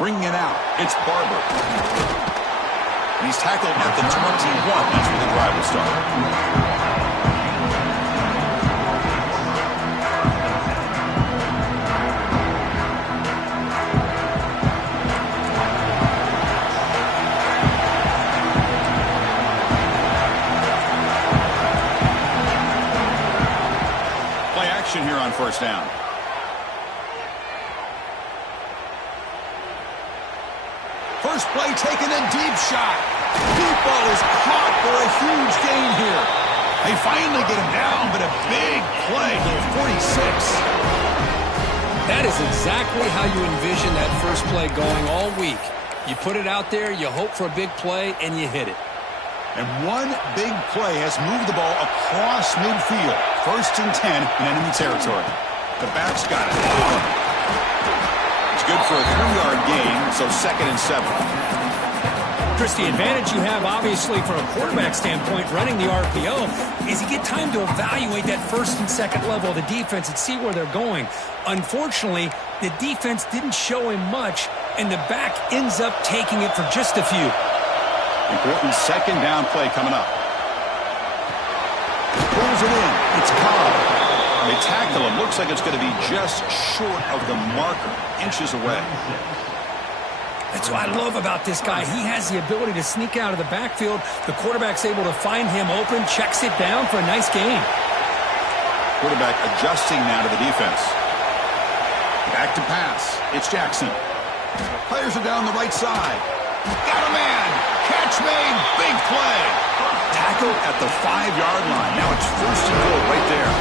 Bringing it out, it's Barber. And he's tackled at the 21. That's where the drive will start. Here on first down. First play taken, a deep shot. Deep ball is caught for a huge gain here. They finally get him down, but a big play to the 46. That is exactly how you envision that first play going all week. You put it out there, you hope for a big play, and you hit it. And one big play has moved the ball across midfield. First and 10 in enemy territory. The back's got it. It's good for a 3-yard gain, so 2nd and 7. Chris, the advantage you have, obviously, from a quarterback standpoint, running the RPO, is you get time to evaluate that first and second level of the defense and see where they're going. Unfortunately, the defense didn't show him much, and the back ends up taking it for just a few. Important second down play coming up. Pulls it in. It's Cobb. They tackle him. Looks like it's going to be just short of the marker. Inches away. That's what I love about this guy. He has the ability to sneak out of the backfield. The quarterback's able to find him open, checks it down for a nice gain. Quarterback adjusting now to the defense. Back to pass. It's Jackson. Players are down the right side. Got a man. Catch made. Big play. Tackle at the 5-yard line. Now it's first and goal right there.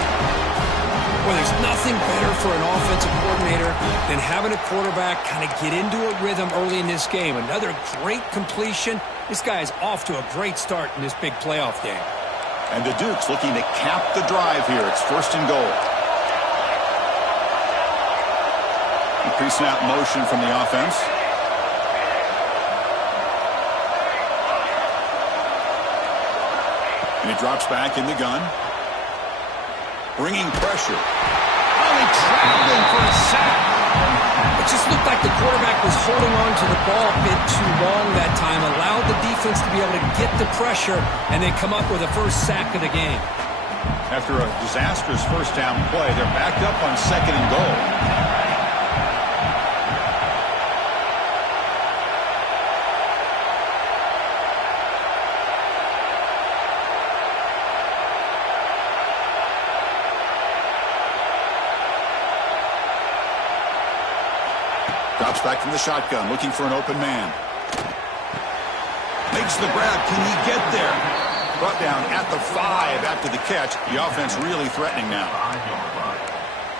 Well, there's nothing better for an offensive coordinator than having a quarterback kind of get into a rhythm early in this game. Another great completion. This guy is off to a great start in this big playoff game. And the Dukes looking to cap the drive here. It's first and goal. Pre-snap motion from the offense. And he drops back in the gun. Bringing pressure. Oh, he trapped him for a sack. It just looked like the quarterback was holding on to the ball a bit too long that time. Allowed the defense to be able to get the pressure, and they come up with a first sack of the game. After a disastrous first down play, they're backed up on second and goal. Drops back from the shotgun, looking for an open man. Makes the grab. Can he get there? Brought down at the 5 after the catch. The offense really threatening now.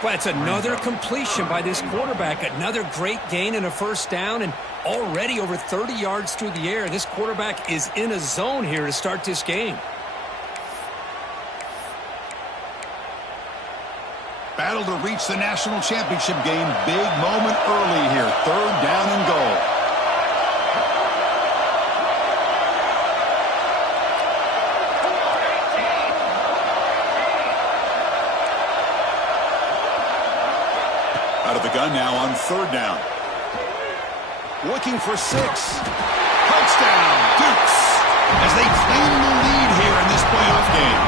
Well, it's another completion by this quarterback. Another great gain and a first down, and already over 30 yards through the air. This quarterback is in a zone here to start this game. Battle to reach the national championship game. Big moment early here. 3rd down and goal. Out of the gun now on 3rd down. Looking for 6. Touchdown, Dukes, as they claim the lead here in this playoff game.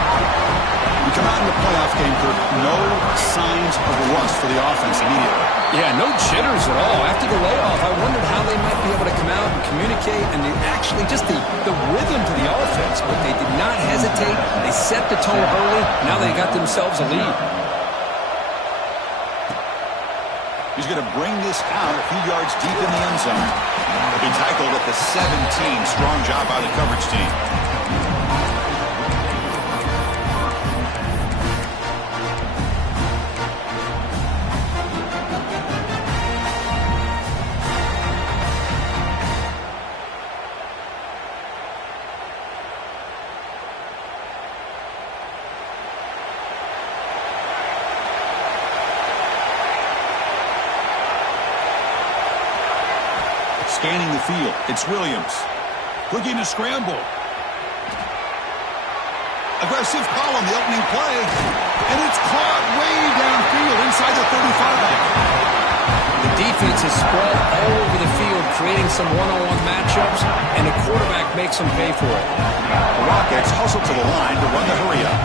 We come out in the playoff game, Kirk, no signs of rust for the offense immediately. Yeah, no jitters at all. After the layoff, I wondered how they might be able to come out and communicate and actually just the rhythm to the offense. But they did not hesitate. They set the tone early. Now they got themselves a lead. He's going to bring this out a few yards deep in the end zone. They've been tackled at the 17. Strong job by the coverage team. Scanning the field, it's Williams. Looking to scramble. Aggressive call on the opening play. And it's caught way downfield inside the 35. The defense is spread all over the field creating some one-on-one matchups, and the quarterback makes them pay for it. The Rockets hustle to the line to run the hurry-up.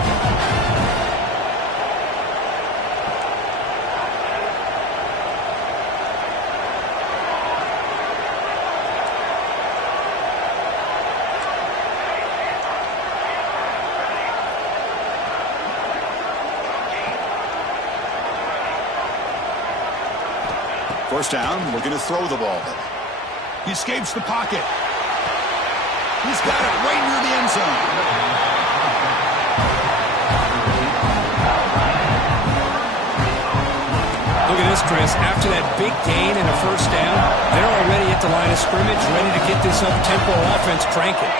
First down, we're going to throw the ball. He escapes the pocket. He's got it right near the end zone. Look at this, Chris. After that big gain and a first down, they're already at the line of scrimmage, ready to get this up-tempo offense cranking.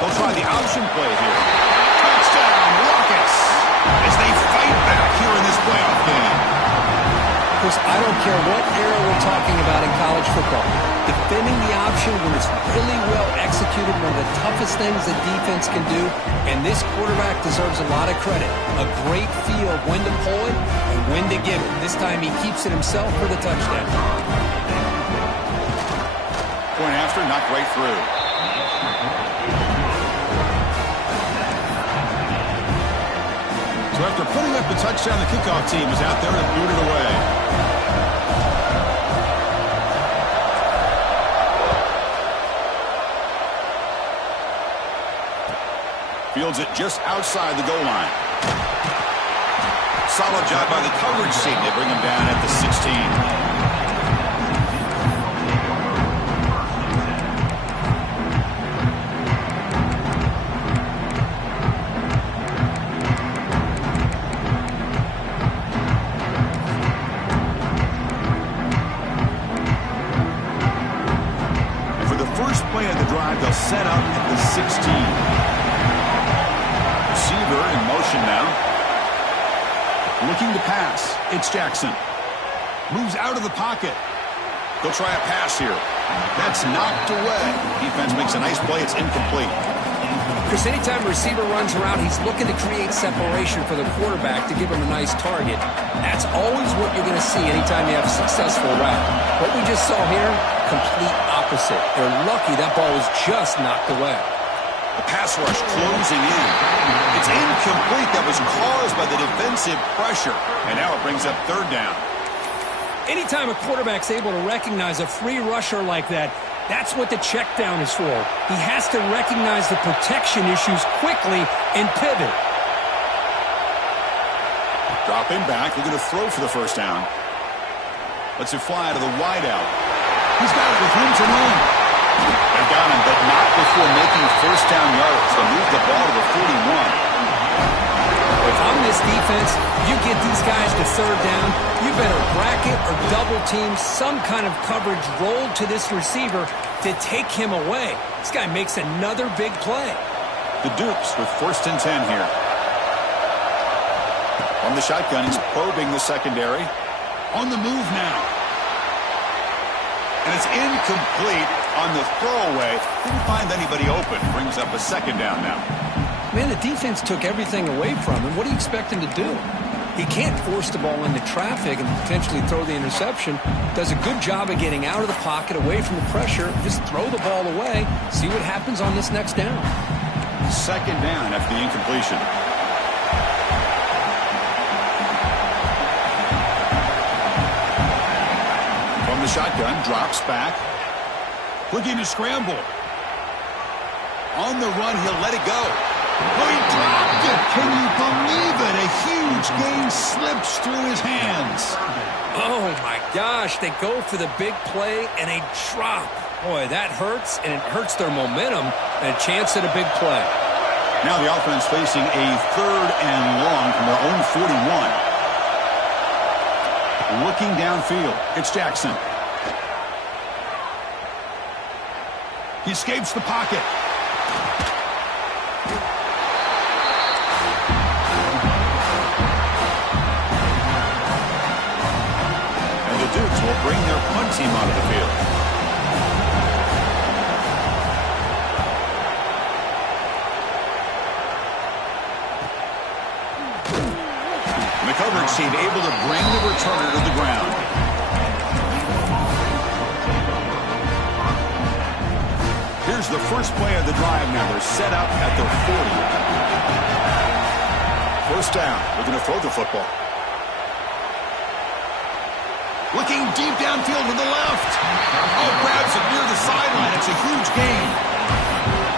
They'll try the option play here. Touchdown, Rockets, as they fight back here in this playoff game. Chris, I don't care what era we're talking about in college football. Defending the option when it's really well executed, one of the toughest things a defense can do, and this quarterback deserves a lot of credit. A great feel of when to pull it and when to give it. This time he keeps it himself for the touchdown. Point after, knocked right through. So after putting up the touchdown, the kickoff team is out there to boot it away. Fields it just outside the goal line. Solid job by the coverage team. They bring him down at the 16. They'll set up at the 16. Receiver in motion now. Looking to pass. It's Jackson. Moves out of the pocket. They'll try a pass here. That's knocked away. Defense makes a nice play. It's incomplete. Because anytime a receiver runs around, he's looking to create separation for the quarterback to give him a nice target. That's always what you're going to see anytime you have a successful route. What we just saw here, complete opposite. They're lucky that ball was just knocked away. The pass rush closing in. It's incomplete. That was caused by the defensive pressure. And now it brings up third down. Anytime a quarterback's able to recognize a free rusher like that, that's what the check down is for. He has to recognize the protection issues quickly and pivot. Dropping back, looking to throw for the first down. Lets it fly to the wideout. He's got it with room to run. They got him, but not before making first down yards. They'll move the ball to the 41. If I'm this defense, you get these guys to third down, you better bracket or double team some kind of coverage rolled to this receiver to take him away. This guy makes another big play. The Dukes with first and 10 here. On the shotgun, he's probing the secondary. On the move now. And it's incomplete on the throwaway. Didn't find anybody open. Brings up a second down now. Man, the defense took everything away from him. What do you expect him to do? He can't force the ball into traffic and potentially throw the interception. Does a good job of getting out of the pocket, away from the pressure. Just throw the ball away. See what happens on this next down. Second down after the incompletion. From the shotgun, drops back. Looking to scramble. On the run, he'll let it go. Oh, he dropped it. Can you believe it? A huge gain slips through his hands. Oh, my gosh. They go for the big play, and they drop. Boy, that hurts, and it hurts their momentum and a chance at a big play. Now the offense facing a third and long from their own 41. Looking downfield. It's Jackson. He escapes the pocket. Dukes will bring their punt team onto the field. team able to bring the returner to the ground. Here's the first play of the drive now. They're set up at their 40. First down. They're going to throw the football. Looking deep downfield to the left. Oh, grabs it near the sideline. It's a huge gain.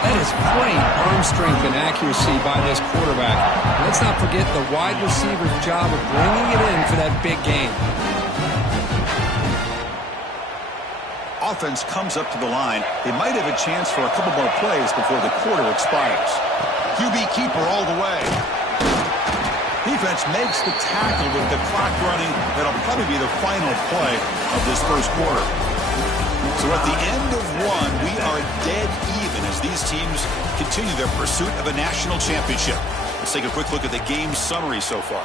That is great arm strength and accuracy by this quarterback. Let's not forget the wide receiver's job of bringing it in for that big gain. Offense comes up to the line. They might have a chance for a couple more plays before the quarter expires. QB keeper all the way. Defense makes the tackle with the clock running. That'll probably be the final play of this first quarter. So at the end of one, we are dead even as these teams continue their pursuit of a national championship. Let's take a quick look at the game summary so far.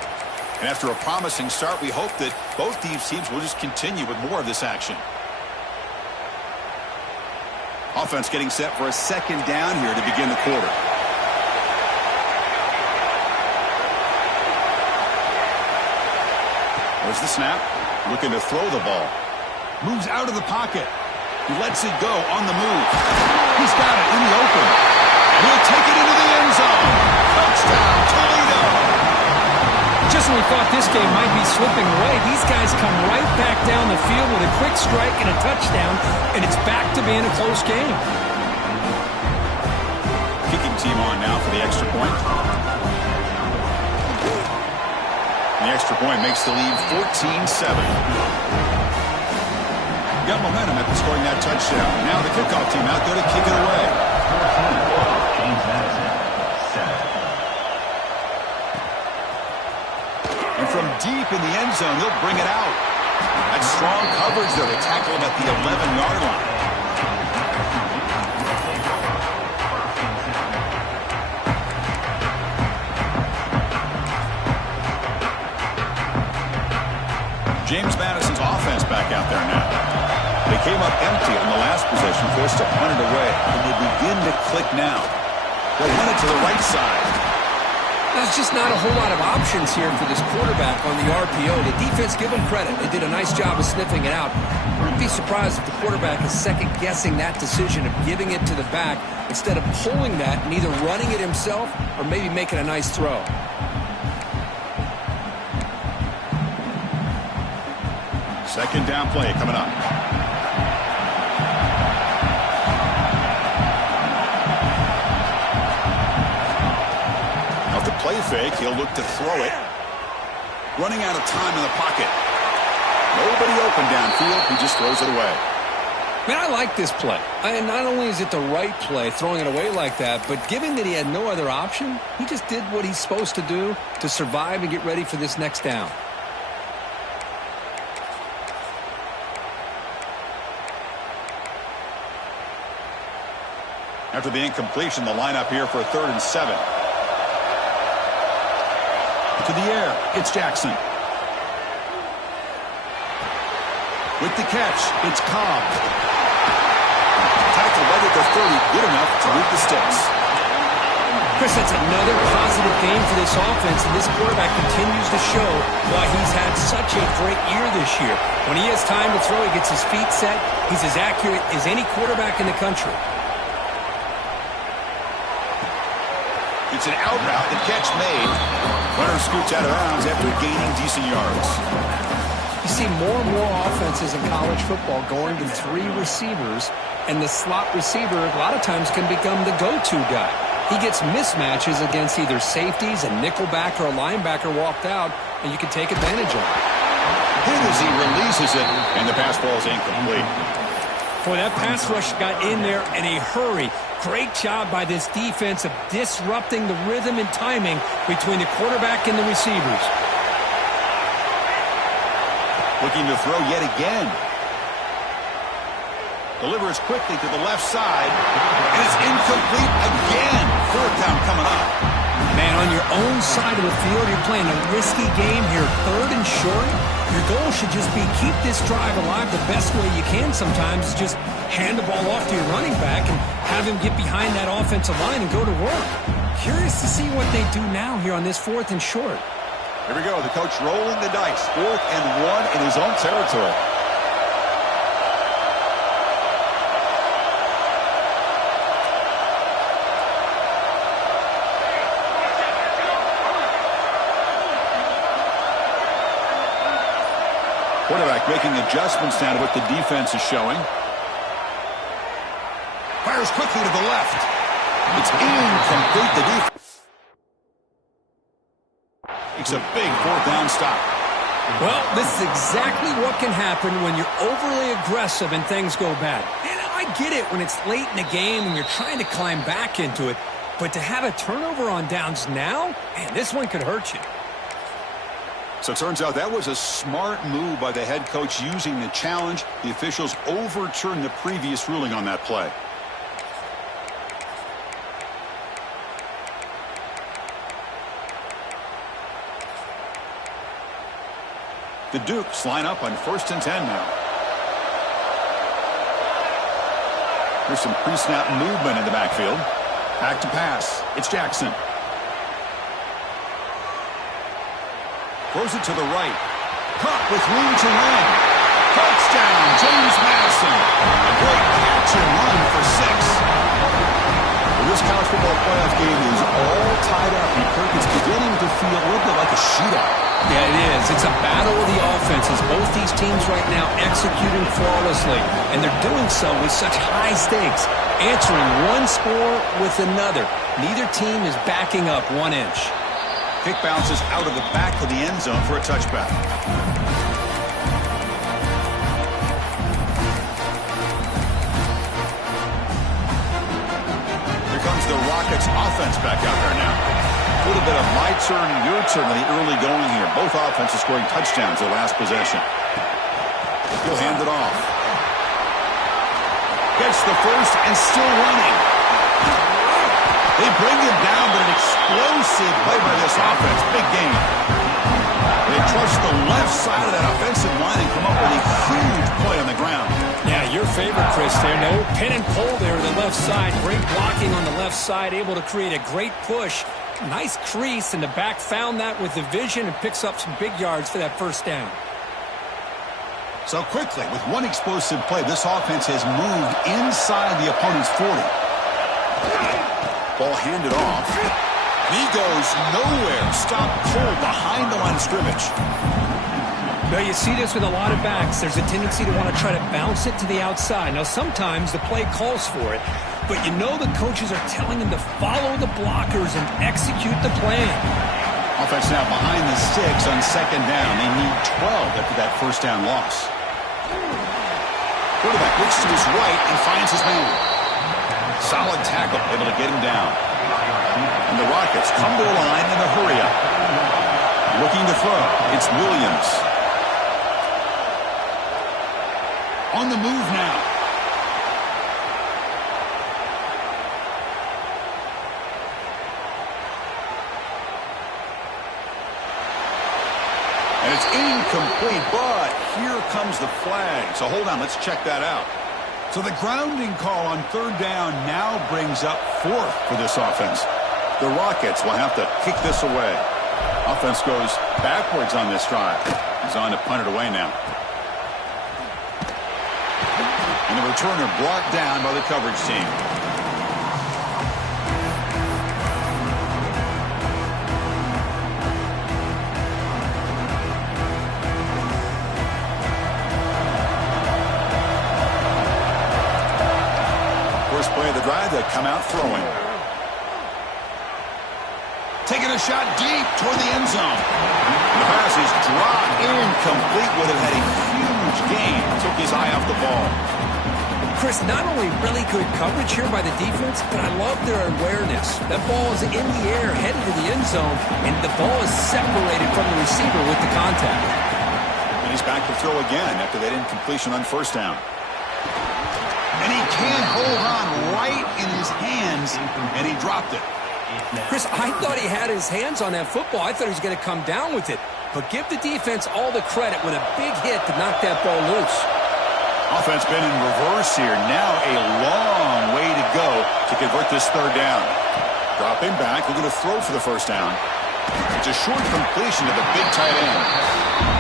And after a promising start, we hope that both these teams will just continue with more of this action. Offense getting set for a second down here to begin the quarter. There's the snap. Looking to throw the ball. Moves out of the pocket. He lets it go on the move. He's got it in the open. He'll take it into the end zone. Touchdown, Toledo. Just when we thought this game might be slipping away, these guys come right back down the field with a quick strike and a touchdown, and it's back to being a close game. Kicking team on now for the extra point. The extra point makes the lead 14-7. Got momentum after scoring that touchdown. Now the kickoff team out there to kick it away. And from deep in the end zone, they'll bring it out. That's strong coverage there to tackle him at the 11-yard line. James Madison's offense back out there now. They came up empty on the last possession, forced to punt it away, and they begin to click now. They'll run it to the right side. There's just not a whole lot of options here for this quarterback on the RPO. The defense, give them credit. They did a nice job of sniffing it out. I wouldn't be surprised if the quarterback is second-guessing that decision of giving it to the back instead of pulling that and either running it himself or maybe making a nice throw. Second down play coming up. Off the play fake, he'll look to throw it. Running out of time in the pocket. Nobody open downfield. He just throws it away. Man, I like this play. And not only is it the right play, throwing it away like that, but given that he had no other option, he just did what he's supposed to do to survive and get ready for this next down. After the incompletion, the lineup here for a 3rd and 7. To the air, it's Jackson. With the catch, it's Cobb. Tackle right at the 30, good enough to root the sticks. Chris, that's another positive game for this offense, and this quarterback continues to show why he's had such a great year this year. When he has time to throw, he gets his feet set. He's as accurate as any quarterback in the country. It's an out route, the catch made. Runner scoots out of bounds after gaining decent yards. You see more and more offenses in college football going to 3 receivers, and the slot receiver a lot of times can become the go-to guy. He gets mismatches against either safeties, a nickelback, or a linebacker walked out, and you can take advantage of it. Hit as he releases it, and the pass ball is incomplete. Boy, that pass rush got in there in a hurry. Great job by this defense of disrupting the rhythm and timing between the quarterback and the receivers. Looking to throw yet again. Delivers quickly to the left side. And it's incomplete again. 4th down coming up. Man, on your own side of the field, you're playing a risky game here. 3rd and short. Your goal should just be keep this drive alive the best way you can sometimes. Is just hand the ball off to your running back and have him get behind that offensive line and go to work. Curious to see what they do now here on this 4th and short. Here we go. The coach rolling the dice. 4th and 1 in his own territory. Quarterback making adjustments now to what the defense is showing. Fires quickly to the left. It's incomplete. The defense It's a big 4th down stop. Well, this is exactly what can happen when you're overly aggressive and things go bad. And I get it when it's late in the game and you're trying to climb back into it. But to have a turnover on downs now, man, this one could hurt you. So it turns out that was a smart move by the head coach using the challenge. The officials overturned the previous ruling on that play. The Dukes line up on 1st and 10 now. There's some pre-snap movement in the backfield. back to pass. It's Jackson. Throws it to the right. Caught with room to run. Touchdown, James Madison. A great catch and run for 6. Well, this college football playoff game is all tied up, and Kirk, it's beginning to feel a little bit like a shootout. Yeah, it is. It's a battle of the offenses. Both these teams right now executing flawlessly, and they're doing so with such high stakes, answering one score with another. Neither team is backing up 1 inch. Kick bounces out of the back of the end zone for a touchback. Here comes the Rockets offense back out there now. A little bit of my turn, your turn in the early going here. Both offenses scoring touchdowns their last possession. He'll hand it off. Gets the first and still running. They bring him down, but an explosive play by this offense. Big game. They trust the left side of that offensive line and come up with a huge play on the ground. Yeah, your favorite, Chris, there. No pin and pull there on the left side. Great blocking on the left side, able to create a great push. Nice crease, and the back found that with the vision and picks up some big yards for that first down. So quickly, with one explosive play, this offense has moved inside the opponent's 40. Ball handed off. He goes nowhere. Stop cold behind the line of scrimmage. Now, you see this with a lot of backs. There's a tendency to want to try to bounce it to the outside. Now, sometimes the play calls for it, but you know the coaches are telling them to follow the blockers and execute the plan. Offense now behind the 6 on 2nd down. They need 12 after that first down loss. Quarterback looks to his right and finds his man. Solid tackle, able to get him down. And the Rockets come to the line in a hurry-up. Looking to throw. It's Williams. On the move now. And it's incomplete, but here comes the flag. So hold on, let's check that out. So the grounding call on 3rd down now brings up 4th for this offense. The Rockets will have to kick this away. Offense goes backwards on this drive. He's on to punt it away now. And the returner brought down by the coverage team. First play of the drive, they come out throwing. Taking a shot deep toward the end zone. The pass is dropped, incomplete. Would have had a huge gain. Took his eye off the ball. Chris, not only really good coverage here by the defense, but I love their awareness. That ball is in the air, headed to the end zone, and the ball is separated from the receiver with the contact. And he's back to throw again after that incompletion on 1st down. And he can't hold on right in his hands, and he dropped it. Chris, I thought he had his hands on that football. I thought he was going to come down with it. But give the defense all the credit with a big hit to knock that ball loose. Offense been in reverse here. Now a long way to go to convert this 3rd down. Dropping back, looking to throw for the first down. It's a short completion to the big tight end.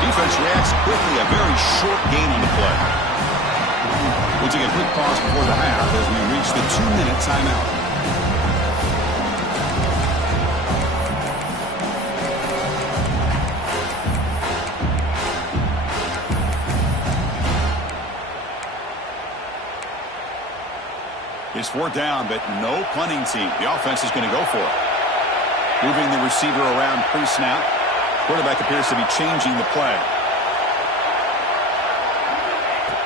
Defense reacts quickly, a very short gain on the play. We'll take a quick pause before the half as we reach the 2-minute timeout. It's 4th down, but no punting team. The offense is going to go for it. Moving the receiver around pre-snap. Quarterback appears to be changing the play.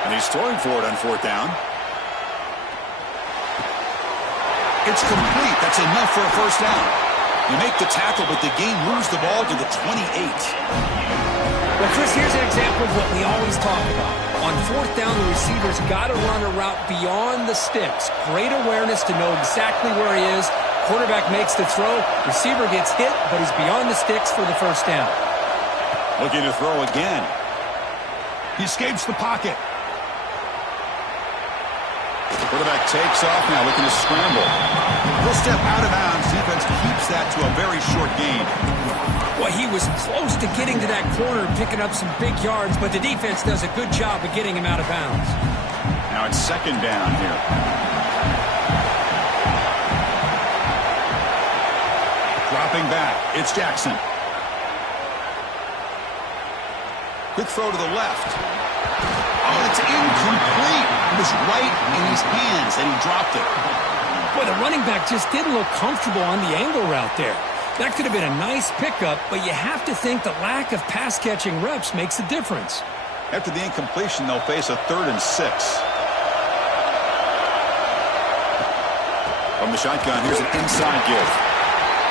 And he's throwing for it on 4th down. It's complete. That's enough for a 1st down. You make the tackle, but the game moves the ball to the 28. Well, Chris, here's an example of what we always talk about. On 4th down, the receiver's got to run a route beyond the sticks. Great awareness to know exactly where he is. Quarterback makes the throw. Receiver gets hit, but he's beyond the sticks for the 1st down. Looking to throw again. He escapes the pocket. Quarterback takes off now, looking to scramble. He'll step out of bounds. Defense keeps that to a very short gain. Well, he was close to getting to that corner, picking up some big yards, but the defense does a good job of getting him out of bounds. Now it's 2nd down here. Dropping back, it's Jackson. Quick throw to the left. Oh, it's incomplete. It was right in his hands, and he dropped it. Boy, the running back just didn't look comfortable on the angle route there. That could have been a nice pickup, but you have to think the lack of pass-catching reps makes a difference. After the incompletion, they'll face a 3rd and 6. From the shotgun, here's an inside give.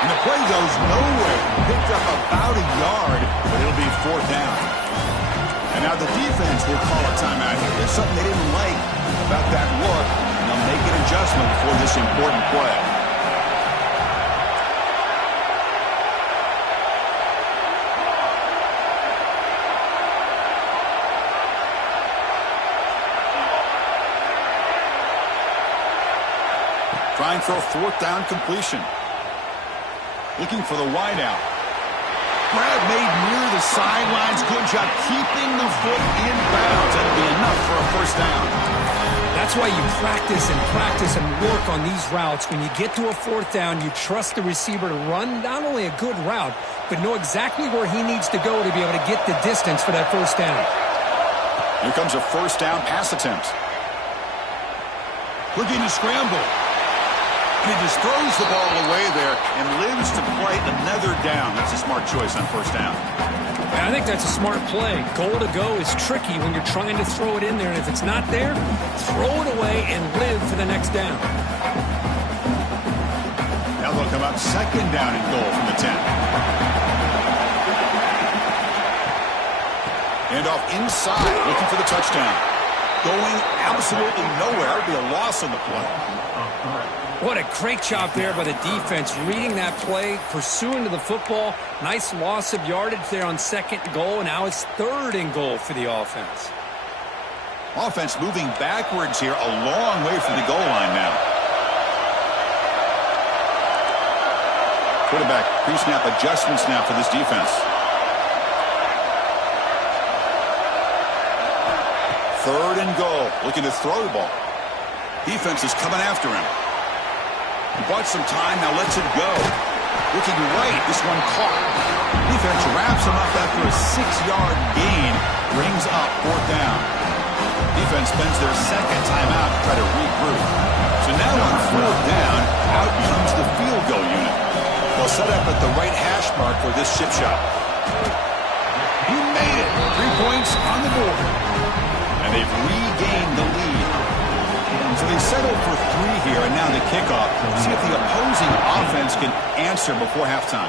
And the play goes nowhere. Picked up about a yard, but it'll be 4th down. And now the defense will call a timeout here. There's something they didn't like about that look, and they'll make an adjustment for this important play. Trying for a 4th down completion. Looking for the wideout. Grab made near the sidelines. Good job keeping the foot in bounds. That'll be enough for a 1st down. That's why you practice and work on these routes. When you get to a 4th down, you trust the receiver to run not only a good route, but know exactly where he needs to go to be able to get the distance for that 1st down. Here comes a 1st down pass attempt. Looking to scramble. He just throws the ball away there and lives to play another down. That's a smart choice on 1st down. I think that's a smart play. Goal to go is tricky when you're trying to throw it in there. And if it's not there, throw it away and live for the next down. Now they'll come up 2nd down and goal from the 10. And off inside, looking for the touchdown. Going absolutely nowhere. It'll be a loss on the play. What a great job there by the defense, reading that play, pursuing to the football. Nice loss of yardage there on 2nd goal. Now it's 3rd and goal for the offense. Offense moving backwards here, a long way from the goal line now. Quarterback pre-snap adjustments now for this defense. 3rd and goal, looking to throw the ball. Defense is coming after him. He bought some time, now lets it go. Looking right, this one caught. Defense wraps him up after a 6-yard gain. Brings up 4th down. Defense spends their 2nd timeout to try to regroup. So now on 4th down, out comes the field goal unit. They'll set up at the right hash mark for this chip shot. He made it. 3 points on the board. And they've regained the lead. So they settled for 3 here, and now the kickoff. See if the opposing offense can answer before halftime.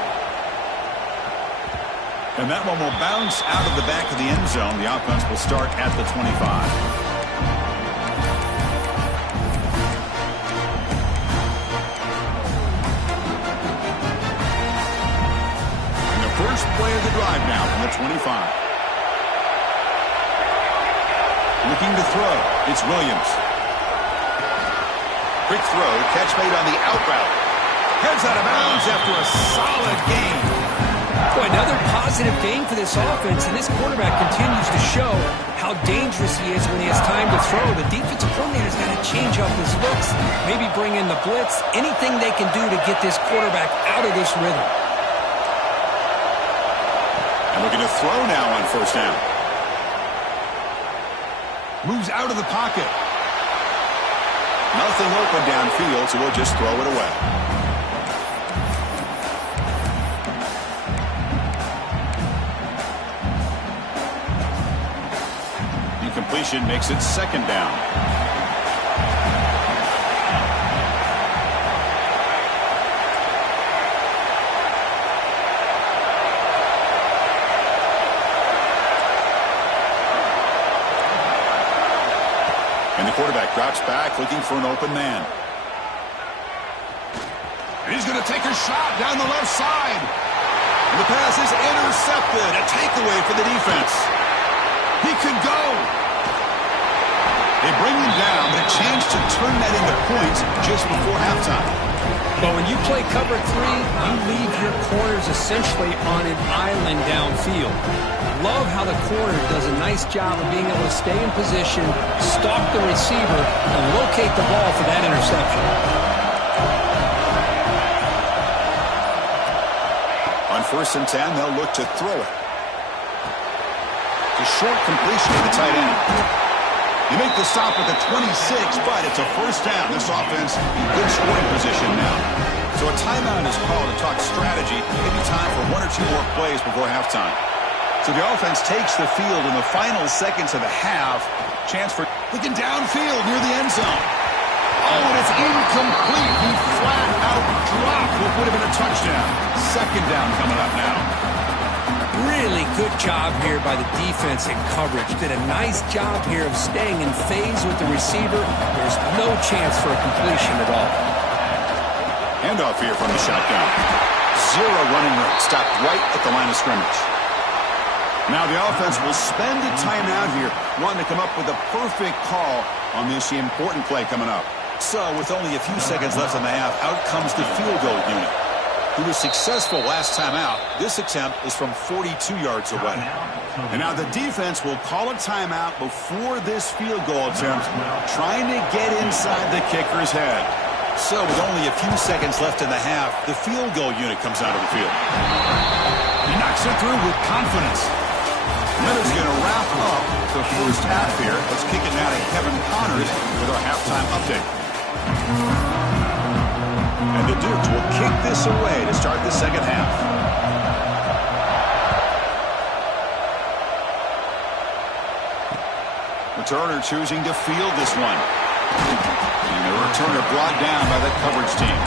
And that one will bounce out of the back of the end zone. The offense will start at the 25. And the first play of the drive now from the 25. Looking to throw. It's Williams. Quick throw, catch made on the out route. Heads out of bounds after a solid gain. Boy, another positive game for this offense, and this quarterback continues to show how dangerous he is when he has time to throw. The defensive coordinator's got to change up his looks, maybe bring in the blitz, anything they can do to get this quarterback out of this rhythm. And looking to throw now on first down. Moves out of the pocket. Nothing open downfield, so we'll just throw it away. Incompletion makes it second down. And the quarterback drops back, looking for an open man. He's going to take a shot down the left side. And the pass is intercepted. A takeaway for the defense. He could go. They bring him down, but a chance to turn that into points just before halftime. But when you play cover 3, you leave your corners essentially on an island downfield. Love how the corner does a nice job of being able to stay in position, stalk the receiver, and locate the ball for that interception. On 1st and 10, they'll look to throw it. A short completion to the tight end. You make the stop at the 26, but it's a first down. This offense in good scoring position now. So a timeout is called to talk strategy. Maybe time for 1 or 2 more plays before halftime. So the offense takes the field in the final seconds of the half. Chance for looking downfield near the end zone. Oh, and it's incomplete. He flat out dropped what would have been a touchdown. Second down coming up now. Really good job here by the defense in coverage. Did a nice job here of staying in phase with the receiver. There's no chance for a completion at all. Handoff here from the shotgun. Zero running room. Stopped right at the line of scrimmage. Now the offense will spend a timeout here, wanting to come up with a perfect call on this important play coming up. So with only a few seconds left in the half, out comes the field goal unit. He was successful last time out. This attempt is from 42 yards away. And now the defense will call a timeout before this field goal attempt, trying to get inside the kicker's head. So with only a few seconds left in the half, the field goal unit comes out of the field. He knocks it through with confidence. And that is going to wrap up the first half here. Let's kick it now to Kevin Connors with our halftime update. And the Dukes will kick this away to start the second half. Returner choosing to field this one. And the returner brought down by the coverage team.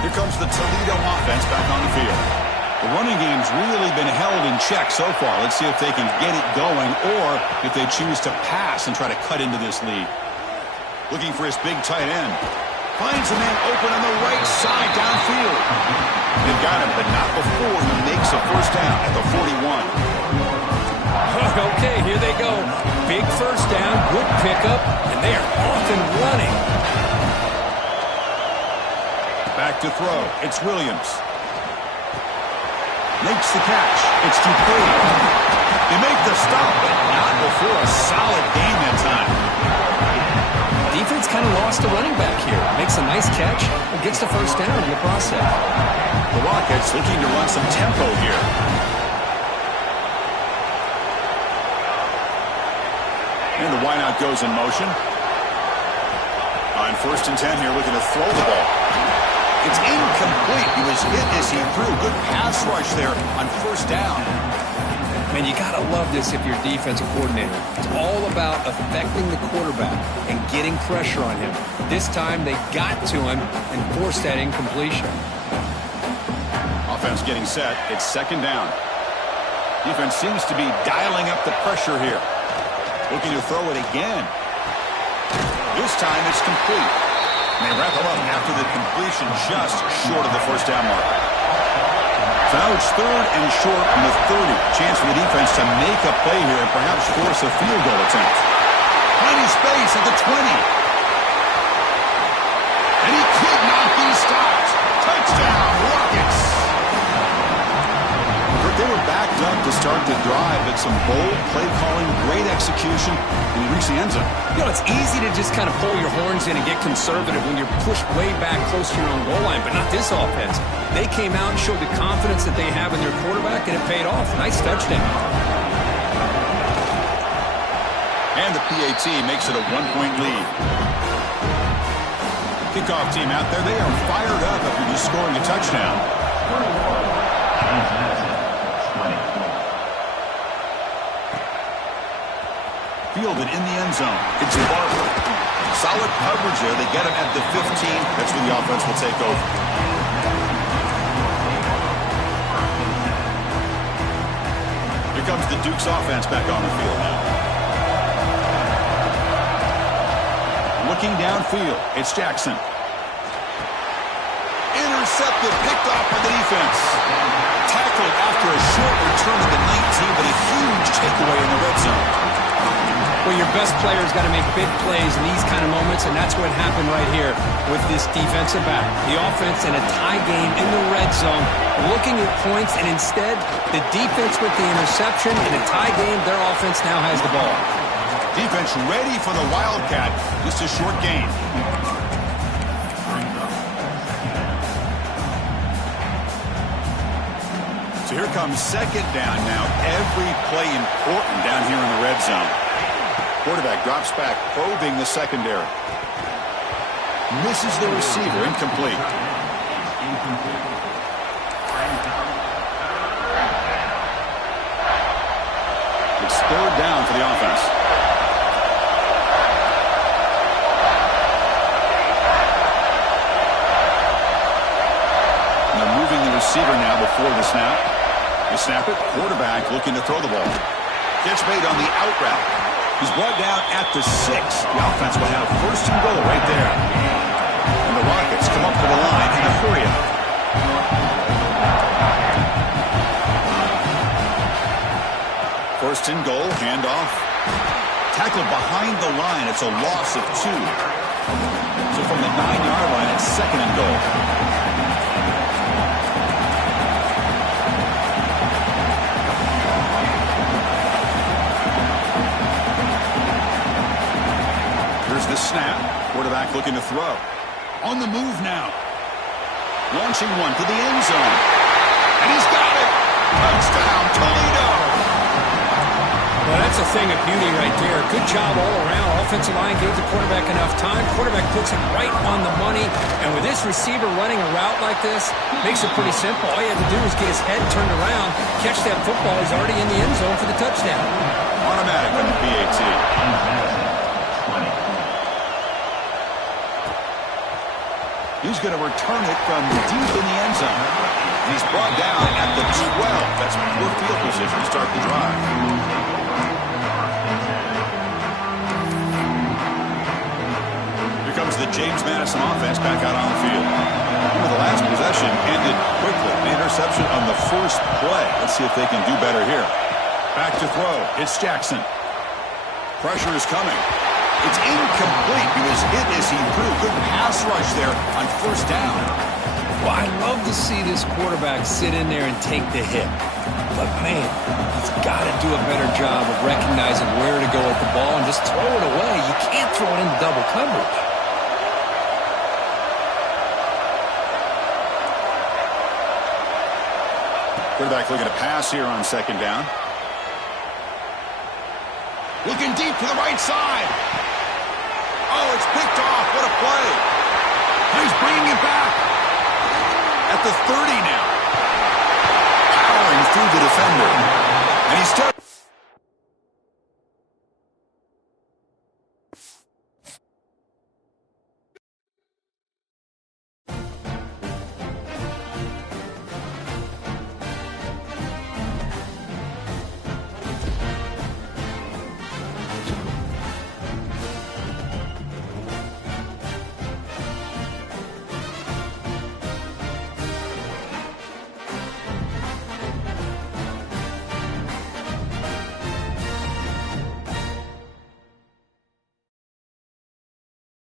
Here comes the Toledo offense back on the field. The running game's really been held in check so far. Let's see if they can get it going or if they choose to pass and try to cut into this lead. Looking for his big tight end. Finds a man open on the right side downfield. They've got him, but not before he makes a first down at the 41. Okay, here they go. Big first down, good pickup, and they are off and running. Back to throw. It's Williams. Makes the catch. It's Dupree. They make the stop, but not before a solid gain that time. Defense kind of lost the running back here. Makes a nice catch and gets the first down in the process. The Rockets looking to run some tempo here. And the wideout goes in motion. On 1st and 10 here, looking to throw the ball. It's incomplete. He was hit as he threw. Good pass rush there on first down. Man, you got to love this if you're a defensive coordinator. It's all about affecting the quarterback and getting pressure on him. This time they got to him and forced that incompletion. Offense getting set. It's second down. Defense seems to be dialing up the pressure here. Looking to throw it again. This time it's complete. And they wrap it up after the completion just short of the first down mark. So now it's 3rd and short on the 30. Chance for the defense to make a play here and perhaps force a field goal attempt. Plenty of space at the 20. And he could not be stopped. Touchdown, Rockets. They were backed up to start the drive, but some bold play calling, great execution, and he reached the end zone. You know, it's easy to just kind of pull your horns in and get conservative when you're pushed way back close to your own goal line, but not this offense. They came out and showed the confidence that they have in their quarterback, and it paid off. Nice touchdown. And the PAT makes it a 1-point lead. Kickoff team out there, they are fired up after just scoring a touchdown. Fielded in the end zone. It's Barber. Solid coverage there. They get him at the 15. That's where the offense will take over. Here comes the Duke's offense back on the field now. Looking downfield, it's Jackson. Intercepted, picked off by the defense. Tackled after a short return to the 19, but a huge takeaway in the red zone. Well, your best player's got to make big plays in these kind of moments, and that's what happened right here with this defensive back. The offense in a tie game in the red zone, looking at points, and instead, the defense with the interception. In a tie game, their offense now has the ball. Defense ready for the Wildcat. Just a short gain. So here comes 2nd down now. Every play important down here in the red zone. Quarterback drops back, probing the secondary. Misses the receiver, incomplete. It's 3rd down for the offense. And they're moving the receiver now before the snap. They snap it, quarterback looking to throw the ball. Catch made on the out route. He's brought down at the 6. The offense will have 1st and goal right there. And the Rockets come up to the line in a hurry up. First and goal, handoff. Tackled behind the line. It's a loss of 2. So from the 9-yard line, it's 2nd and goal. The snap. Quarterback looking to throw. On the move now. Launching one to the end zone. And he's got it. Touchdown, Toledo. Well, that's a thing of beauty right there. Good job all around. Offensive line gave the quarterback enough time. Quarterback puts it right on the money. And with this receiver running a route like this, makes it pretty simple. All you have to do is get his head turned around, catch that football. He's already in the end zone for the touchdown. Automatic on the PAT. He's going to return it from deep in the end zone. He's brought down at the 12. That's poor field position to start the drive. Here comes the James Madison offense back out on the field. The last possession ended quickly. The interception on the first play. Let's see if they can do better here. Back to throw. It's Jackson. Pressure is coming. It's incomplete. He was hit as he threw. Good pass rush there on 1st down. Well, I love to see this quarterback sit in there and take the hit. But, man, he's got to do a better job of recognizing where to go with the ball and just throw it away. You can't throw it into double coverage. Quarterback looking to pass here on 2nd down. Looking deep to the right side. Oh, it's picked off. What a play. He's bringing it back. At the 30 now. Powering through the defender. And he's still...